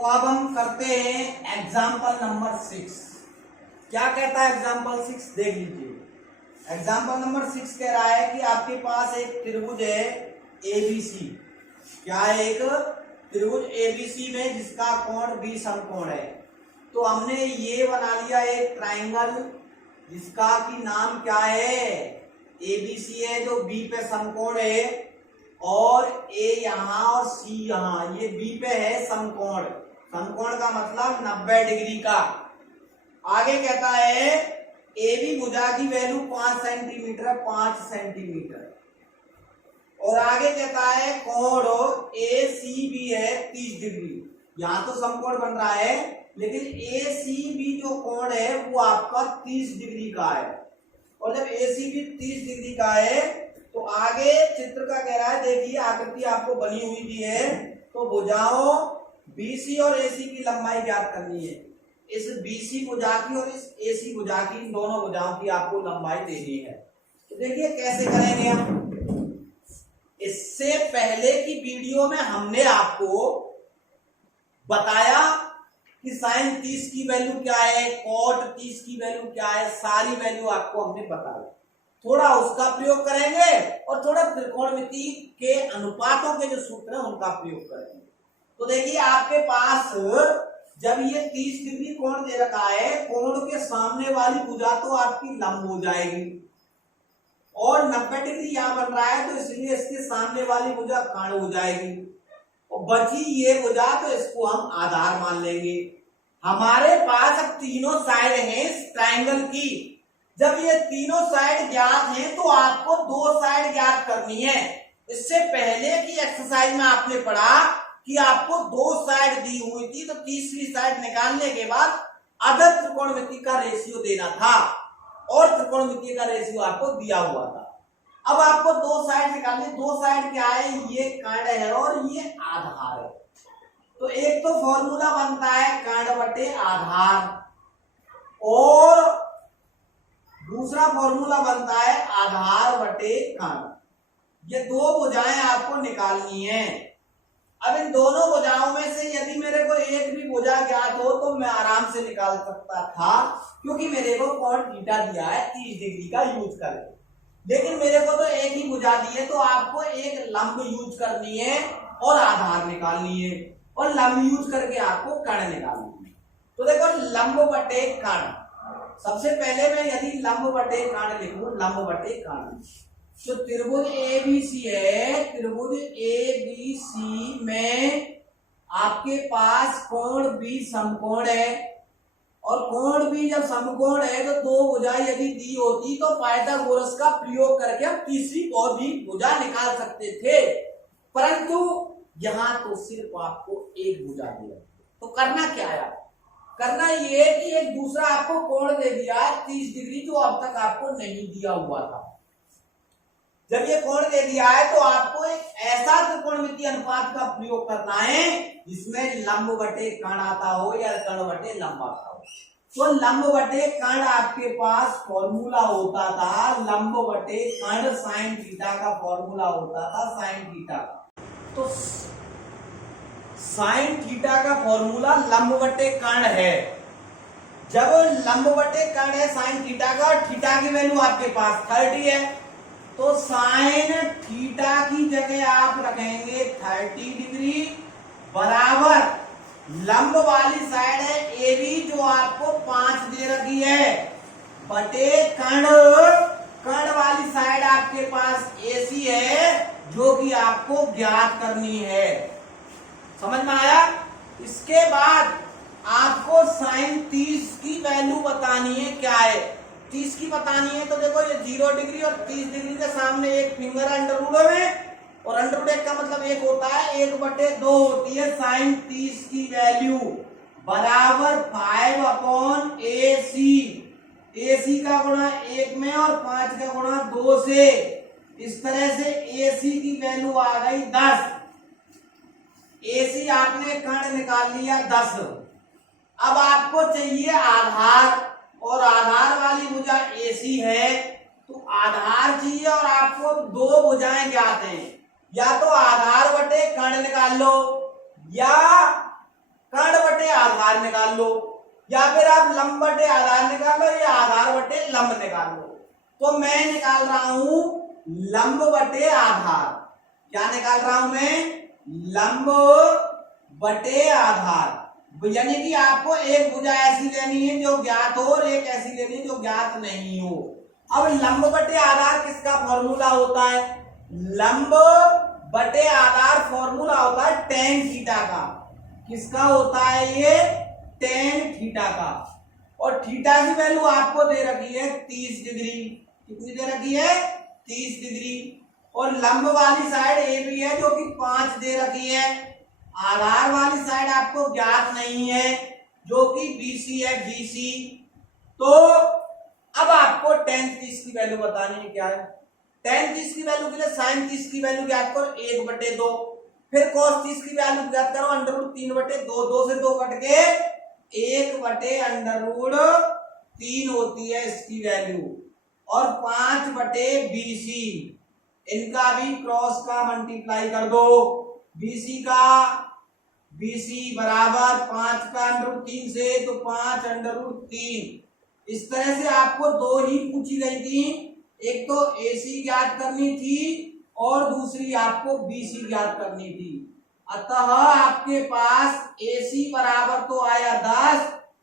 तो अब हम करते हैं एग्जाम्पल नंबर 6। क्या कहता है एग्जाम्पल 6, देख लीजिए। एग्जाम्पल नंबर 6 कह रहा है कि आपके पास एक त्रिभुज है एबीसी। क्या है? एक त्रिभुज एबीसी में जिसका कोण बी समकोण है। तो हमने ये बना लिया एक ट्राइंगल जिसका की नाम क्या है, एबीसी है, जो बी पे समकोण है, और ए यहाँ और सी यहाँ, ये बी पे है समकोण। समकोण का मतलब 90 डिग्री का। आगे कहता है ए बी भुजा की वैल्यू 5 सेंटीमीटर है, 5 सेंटीमीटर। और आगे कहता है कोण ए सी बी है 30 डिग्री। यहां तो समकोण बन रहा है, लेकिन ए सी बी जो कोण है वो आपका 30 डिग्री का है। और जब ए सी बी 30 डिग्री का है तो आगे चित्र का कह रहा है, देखिए आकृति आपको बनी हुई भी है। तो भुजाओं बीसी और एसी की लंबाई ज्ञात करनी है। इस बीसी भुजा की और इस एसी भुजा की, इन दोनों भुजाओं की आपको लंबाई देनी है। तो देखिए कैसे करेंगे हम। इससे पहले की वीडियो में हमने आपको बताया कि साइन 30 की वैल्यू क्या है, कॉट 30 की वैल्यू क्या है, सारी वैल्यू आपको हमने बताई। थोड़ा उसका प्रयोग करेंगे और थोड़ा त्रिकोणमिति के अनुपातों के जो सूत्र है उनका प्रयोग करेंगे। तो देखिए आपके पास जब ये 30 डिग्री कोण दे रखा है, कोण के सामने वाली भुजा तो आपकी लंब हो जाएगी, और 90 डिग्री यहां बन रहा है तो इसलिए इसके सामने वाली भुजा कर्ण हो जाएगी, और बची ये भुजा तो इसको हम आधार मान लेंगे। हमारे पास अब तीनों साइड हैं इस ट्राइंगल की। जब ये तीनों साइड ज्ञात हैं तो आपको दो साइड ज्ञात करनी है। इससे पहले की एक्सरसाइज में आपने पढ़ा कि आपको दो साइड दी हुई थी, तो तीसरी साइड निकालने के बाद अदर त्रिकोणमिति का रेशियो देना था, और त्रिकोणमिति का रेशियो आपको दिया हुआ था। अब आपको दो साइड निकालनी। दो साइड क्या है, ये कर्ण है और ये आधार है। तो एक तो फॉर्मूला बनता है कर्ण बटे आधार, और दूसरा फॉर्मूला बनता है आधार बटे कर्ण। ये दो भुजाएं आपको निकालनी है। अब इन दोनों भुजाओं में से यदि मेरे को एक भी भुजा ज्ञात हो तो मैं आराम से निकाल सकता था, क्योंकि मेरे को कोण थीटा दिया है 30 डिग्री का यूज करके। लेकिन मेरे को तो एक ही भुजा दी है, तो आपको एक लंब यूज करनी है और आधार निकालनी है, और लंब यूज करके आपको कर्ण निकालनी है। तो देखो लंब बटे कर्ण। सबसे पहले मैं यदि लंब बटे कर्ण लिखूं, लंब बटे कर्ण, तो त्रिभुज एबीसी है। त्रिभुज एबीसी में आपके पास कोण बी समकोण है, और कोण बी जब समकोण है तो दो भुजा यदि दी होती तो पाइथागोरस का प्रयोग करके हम तीसरी और भी भुजा निकाल सकते थे, परंतु यहां तो सिर्फ आपको एक भुजा दी है। तो करना क्या है, करना ये कि एक दूसरा आपको कोण दे दिया 30 डिग्री, जो अब तक आपको नहीं दिया हुआ था। जब ये कोण दे दिया है तो आपको एक ऐसा त्रिकोणमितीय अनुपात का प्रयोग करना है जिसमें लंब बटे कर्ण आता हो या कर्ण बटे लंब आता हो। तो लंब बटे कर्ण आपके पास फॉर्मूला होता था, लंब बटे कर्ण साइन थीटा का फॉर्मूला होता था, साइन थीटा का। तो साइन थीटा का फॉर्मूला लंब बटे कर्ण है। जब लंब बटे कर्ण है साइन थीटा का, और थीटा की वैल्यू आपके पास 30 है, तो साइन थीटा की जगह आप रखेंगे 30 डिग्री बराबर लंब वाली साइड है ए बी, जो आपको 5 दे रखी है, बटे कर्ण, कर्ण वाली साइड आपके पास ए सी है, जो कि आपको ज्ञात करनी है। समझ में आया? इसके बाद आपको साइन 30 की वैल्यू बतानी है। क्या है 30 की बतानी है, तो देखो ये 0 डिग्री और 30 डिग्री के सामने एक फिंगर अंडर रूट में, और अंडर रूट का मतलब एक होता है, 1/2 होती है साइन 30 की वैल्यू, बराबर 5/AC। AC का गुणा 1 में और 5 का गुणा 2 से। इस तरह से AC की वैल्यू आ गई 10। AC आपने कर्ण निकाल लिया 10। अब आपको चाहिए आधार, और आधार वाली भुजा AC है, तो आधार चाहिए, और आपको दो भुजाएं ज्ञात हैं। या तो आधार बटे कर्ण निकाल लो, या कर्ण आधार निकाल लो, या फिर आप लंब बटे आधार निकाल लो, या आधार बटे लंब निकाल लो। तो मैं निकाल रहा हूं लंब बटे आधार। क्या निकाल रहा हूं मैं? लंब बटे आधार। यानी कि आपको एक भुजा ऐसी लेनी है जो ज्ञात हो और एक ऐसी लेनी है जो ज्ञात नहीं हो। अब लंब बटे आधार किसका फॉर्मूला होता है? लंब बटे आधार फॉर्मूला होता है tan थीटा का। किसका होता है ये? tan थीटा का। और थीटा की वैल्यू आपको दे रखी है 30 डिग्री। कितनी दे रखी है? 30 डिग्री। और लंब वाली साइड ए बी है जो कि 5 दे रखी है। आधार वाली साइड आपको ज्ञात नहीं है जो कि BC है, BC। तो अब आपको tan 30 की वैल्यू बतानी है। क्या है tan 30 की वैल्यू? के लिए sin 30 की वैल्यू ज्ञात करो 1/2, फिर cos 30 की वैल्यू ज्ञात करो √3/2। 2 से 2 कट के 1/√3 होती है इसकी वैल्यू। और 5/BC, इनका भी क्रॉस का मल्टीप्लाई कर दो। BC बराबर 5 का √3 से तो 5/3। इस तरह से आपको दो ही पूछी गई थी, एक तो AC ज्ञात करनी थी और दूसरी आपको BC ज्ञात करनी थी। अतः आपके पास AC बराबर तो आया 10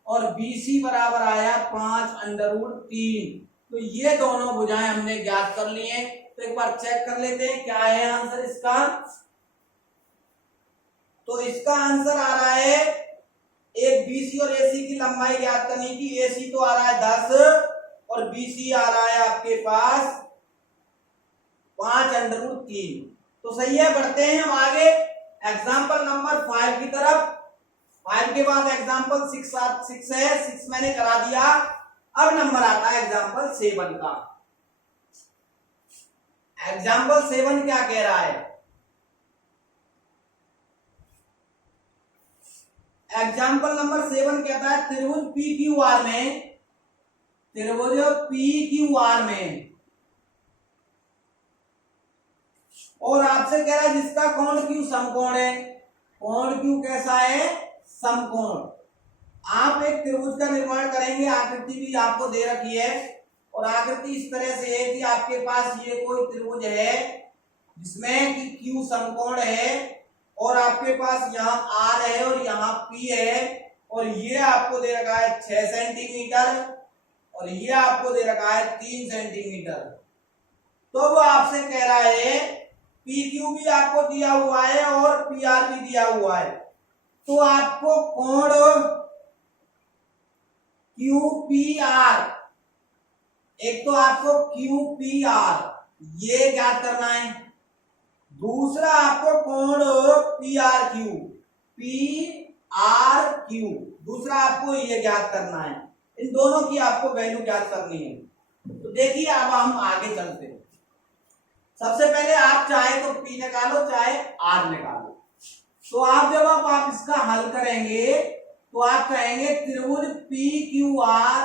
और BC बराबर आया 5/3। तो ये दोनों भुजाएं हमने ज्ञात कर ली हैं। तो एक बार चेक कर लेते हैं क्या है आंसर इसका। तो इसका आंसर आ रहा है, एक BC और AC की लंबाई ज्ञात करनी थी। AC तो आ रहा है 10 और BC आ रहा है आपके पास 5/3। तो सही है। बढ़ते हैं हम आगे एग्जाम्पल नंबर 5 की तरफ। 5 के बाद एग्जाम्पल 6 है। 6 मैंने करा दिया। अब नंबर आता है एग्जाम्पल 7 का। एग्जाम्पल 7 क्या कह रहा है? एग्जाम्पल नंबर 7 कहता है त्रिभुज PQR में, त्रिभुज PQR में, और आपसे कह रहा है जिसका कोण Q समकोण है। कोण Q कैसा है? समकोण। आप एक त्रिभुज का निर्माण करेंगे, आकृति भी आपको दे रखी है और आकृति इस तरह से है कि आपके पास ये कोई त्रिभुज है जिसमें कि Q समकोण है और आपके पास यहाँ R है और यहाँ P है और ये आपको दे रखा है 6 सेंटीमीटर और ये आपको दे रखा है 3 सेंटीमीटर। तो वो आपसे कह रहा है PQ भी आपको दिया हुआ है और PR भी दिया हुआ है। तो आपको कोण QPR, एक तो आपको QPR ये ज्ञात करना है, दूसरा आपको कोण PRQ, PRQ दूसरा आपको ये ज्ञात करना है। इन दोनों की आपको वैल्यू ज्ञात करनी है। तो देखिए अब हम आगे चलते हैं। सबसे पहले आप चाहे तो P निकालो चाहे R निकालो। तो आप जब आप इसका हल करेंगे तो आप कहेंगे त्रिभुज PQR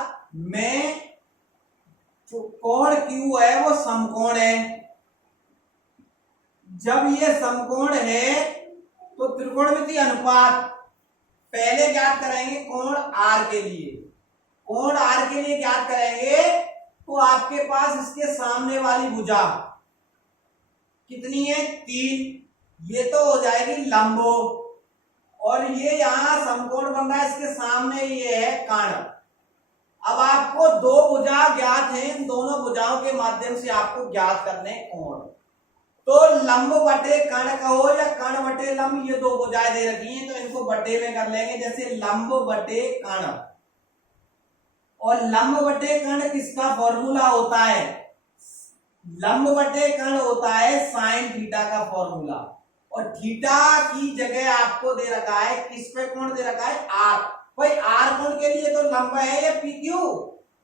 में जो कोण Q है वो समकोण है। जब ये समकोण है तो त्रिकोणमितीय अनुपात पहले ज्ञात करेंगे कोण R के लिए। कोण R के लिए ज्ञात करेंगे तो आपके पास इसके सामने वाली भुजा कितनी है? 3। ये तो हो जाएगी लंबो और ये यहां समकोण बन रहा है, इसके सामने ये है कर्ण। अब आपको दो भुजा ज्ञात हैं, इन दोनों भुजाओं के माध्यम से आपको ज्ञात करने कोण। तो लंब बटे कर्ण कहो या कर्ण बटे लंब, ये दो भुजाएं दे रखी हैं तो इनको बटे में कर लेंगे। जैसे लंब बटे कर्ण, और लंब बटे कर्ण किसका फॉर्मूला होता है? लंब बटे कर्ण होता है साइन थीटा का फॉर्मूला। और थीटा की जगह आपको दे रखा है, किस पे कोण दे रखा है? आर। भाई आर कोण के लिए तो लंब है या PQ,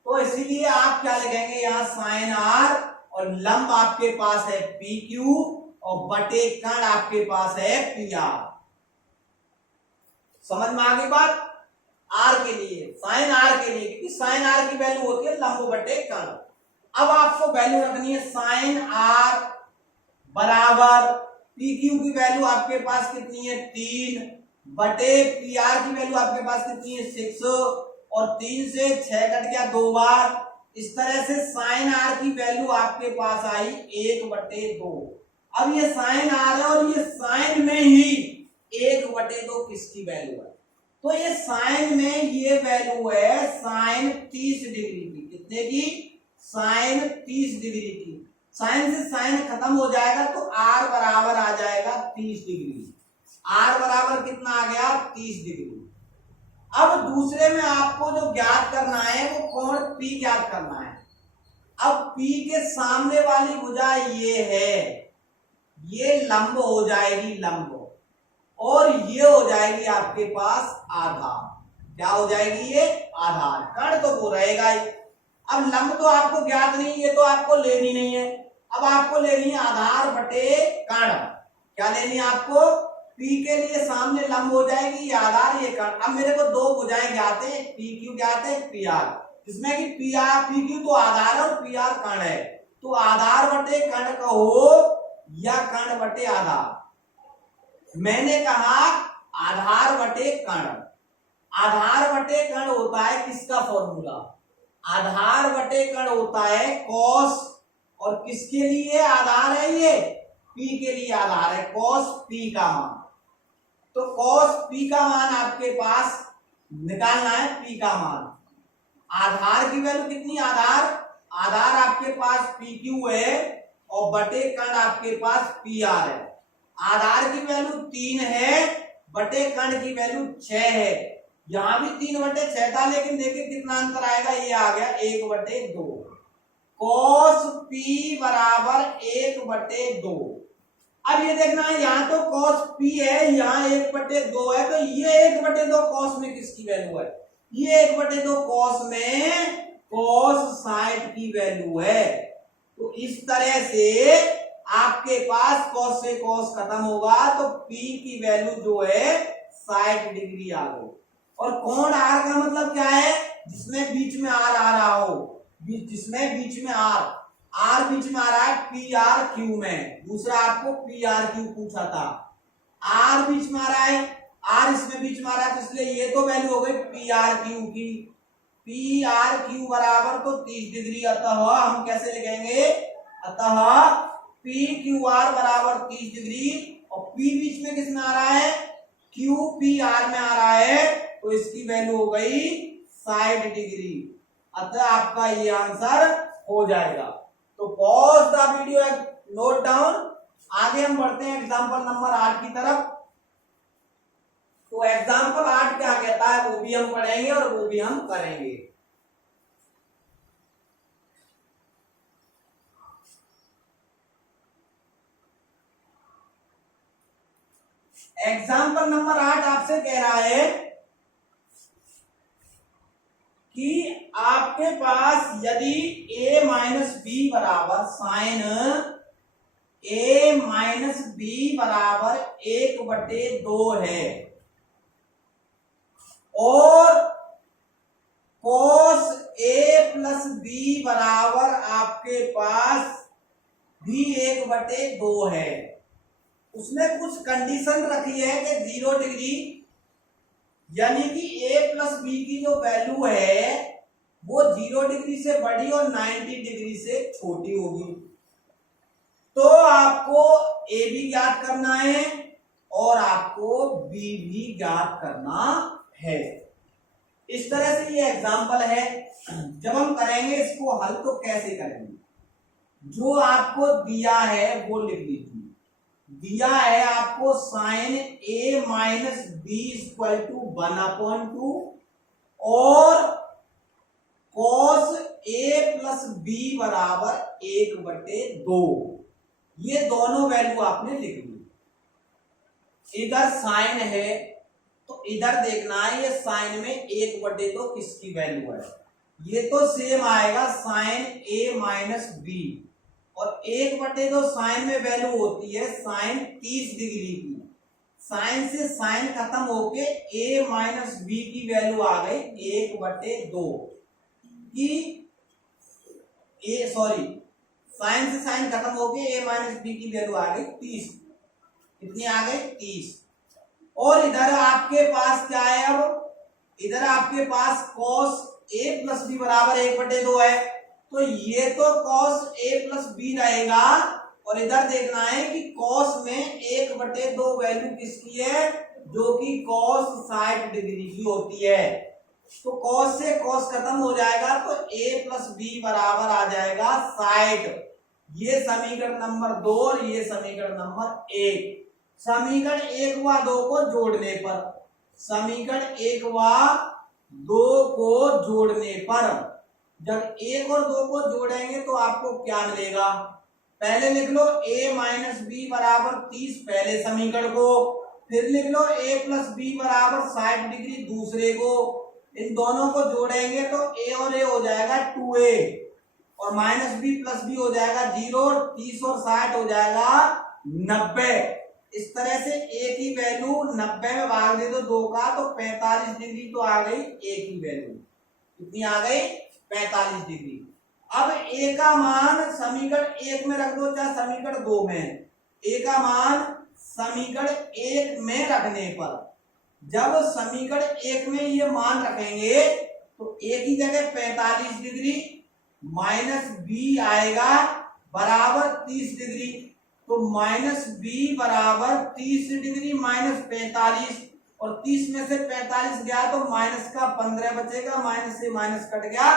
तो इसीलिए आप क्या लिखेंगे यहाँ साइन आर और लंब आपके पास है PQ और बटे कर्ण आपके पास है PR। समझ में आ गई बात? आर के लिए, साइन आर के लिए, क्योंकि साइन आर की वैल्यू होती है लंब बटे कर्ण। अब आपको वैल्यू रखनी है साइन आर बराबर PQ की वैल्यू आपके पास कितनी है? 3 बटे पी आर की वैल्यू आपके पास कितनी है 6, और 3 से 6 कट गया 2 बार। इस तरह से साइन आर की वैल्यू आपके पास आई 1/2। अब ये साइन आर है और ये साइन में ही 1/2 किसकी वैल्यू है? तो ये साइन में ये वैल्यू है साइन 30 डिग्री की। कितने की? साइन 30 डिग्री की। साइन से साइन खत्म हो जाएगा तो आर बराबर आ जाएगा 30 डिग्री। आर बराबर कितना आ गया? 30 डिग्री। अब दूसरे में आपको जो ज्ञात करना है वो कोण P ज्ञात करना है। अब P के सामने वाली भुजा ये है, ये लंब हो जाएगी लंब, और ये हो जाएगी आपके पास आधार। क्या हो जाएगी? ये आधार। कण तो वो रहेगा ही। अब लंब तो आपको ज्ञात नहीं, ये तो आपको लेनी नहीं है। अब आपको लेनी है आधार बटे कण। क्या लेनी है आपको? P के लिए सामने लंब हो जाएगी ये आधार, ये कण। अब मेरे को दो भुजाएं ज्ञात है, PQ ज्ञात है, PR, जिसमें कि PQ तो आधार और PR कण है। तो आधार बटे कण कहो या कण बटे आधार? मैंने कहा आधार बटे कण। आधार बटे कण होता है किसका फॉर्मूला? आधार बटे कण होता है कॉस, और किसके लिए आधार है? ये P के लिए आधार है, कॉस P का मान। तो कॉस P का मान आपके पास निकालना है, P का मान। आधार की वैल्यू कितनी? आधार आपके पास PQ है और बटे कण आपके पास PR है। आधार की वैल्यू 3 है, बटे कण की वैल्यू 6 है। यहां भी 3/6 था, लेकिन देखिए कितना अंतर आएगा, ये आ गया 1/2। कॉस P बराबर 1/2। अब ये देखना है, यहाँ तो कॉस P है, यहाँ 1/2 है, तो ये 1/2 कॉस में किसकी वैल्यू है? ये 1/2 कॉस में कॉस 60 की वैल्यू है। तो इस तरह से आपके पास कॉस से कॉस खत्म होगा, तो P की वैल्यू जो है 60 डिग्री आ गई। और कोण R का मतलब क्या है? जिसमें बीच में R आ रहा हो, जिसमें बीच में R बीच में आ रहा है PRQ में। दूसरा आपको PRQ पूछा था, R बीच में आ रहा है, R इसमें बीच में आ रहा है, तो इसलिए ये तो वैल्यू हो गई PRQ की। PRQ बराबर तो 30 डिग्री। अतः हम कैसे लिखेंगे? अतः PQR बराबर 30 डिग्री, और P बीच में किस में आ रहा है? QPR में आ रहा है, तो इसकी वैल्यू हो गई 60 डिग्री। अतः आपका ये आंसर हो जाएगा। तो pause the video and note down. आगे हम बढ़ते हैं एग्जांपल नंबर 8 की तरफ। तो एग्जांपल 8 क्या कहता है वो भी हम पढ़ेंगे और वो भी हम करेंगे। एग्जाम्पल नंबर 8 आपसे कह रहा है कि आपके पास यदि a माइनस बी बराबर साइन a माइनस बी बराबर 1/2 है, और cos a प्लस बी बराबर आपके पास भी 1/2 है। उसने कुछ कंडीशन रखी है कि 0 डिग्री, यानी कि a प्लस बी की जो वैल्यू है वो 0 डिग्री से बड़ी और 90 डिग्री से छोटी होगी। तो आपको a भी ज्ञात करना है और आपको b भी ज्ञात करना है। इस तरह से ये एग्जाम्पल है। जब हम करेंगे इसको हल तो कैसे करेंगे? जो आपको दिया है वो लिख लीजिए। दिया है आपको sine a minus B equal to 1/2 और कॉस a प्लस बी बराबर 1/2। ये दोनों वैल्यू आपने लिख ली। इधर साइन है तो इधर देखना है ये साइन में 1/2 किसकी वैल्यू है। ये तो सेम आएगा साइन a माइनस बी, और 1/2 साइन में वैल्यू होती है साइन 30 डिग्री की। साइन से साइन खत्म होके a माइनस बी की वैल्यू आ गई 1/2 की। साइन से साइन खत्म होके a माइनस बी की वैल्यू आ गई 30। कितनी आ गई? 30। और इधर आपके पास क्या है, अब इधर आपके पास cos a प्लस बी बराबर 1/2 है, तो ये तो cos a प्लस बी रहेगा, और इधर देखना है कि cos में 1/2 वैल्यू किसकी है, जो कि cos 60 डिग्री की होती है। तो cos से cos खत्म हो जाएगा, तो a प्लस बी बराबर आ जाएगा 60। ये समीकरण नंबर 2 और ये समीकरण नंबर 1। समीकरण 1 व 2 को जोड़ने पर, समीकरण 1 व 2 को जोड़ने पर, जब 1 और 2 को जोड़ेंगे तो आपको क्या मिलेगा, पहले लिख लो a माइनस बी बराबर 30 पहले समीकरण को, फिर लिख लो a प्लस बी बराबर 60 डिग्री दूसरे को। इन दोनों को जोड़ेंगे तो a और a हो जाएगा 2a, और माइनस बी प्लस बी हो जाएगा 0, 30 और 60 हो जाएगा 90। इस तरह से a की वैल्यू 90 में भाग दे दो 2 का, तो 45 डिग्री तो आ गई a की वैल्यू, कितनी आ गई 45 डिग्री। अब a का मान समीकरण 1 में रख दो चाहे समीकरण 2 में, a का मान समीकरण 1 में रखने पर, जब समीकरण 1 में ये मान रखेंगे तो a की जगह 45 डिग्री माइनस बी आएगा बराबर 30 डिग्री, तो माइनस बी बराबर 30 डिग्री माइनस 45, और 30 में से 45 गया तो माइनस का 15 बचेगा, माइनस से माइनस कट गया।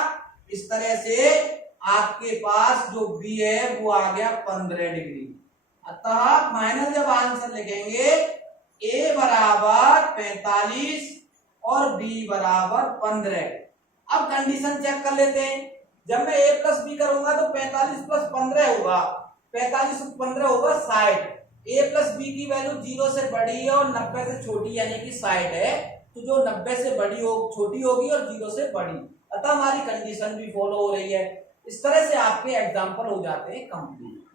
इस तरह से आपके पास जो बी है वो आ गया 15 डिग्री। अतः फाइनल जब आंसर लिखेंगे a बराबर 45 और b बराबर 15। अब कंडीशन चेक कर लेते हैं, जब मैं a प्लस बी करूंगा तो 45 प्लस 15 होगा, 45 और 15 होगा 60। a प्लस बी की वैल्यू 0 से बड़ी है और 90 से छोटी यानी कि 60 है, तो जो 90 से बड़ी हो छोटी होगी और 0 से बड़ी, अतः हमारी कंडीशन भी फॉलो हो रही है। इस तरह से आपके एग्जाम्पल हो जाते हैं कंप्लीट।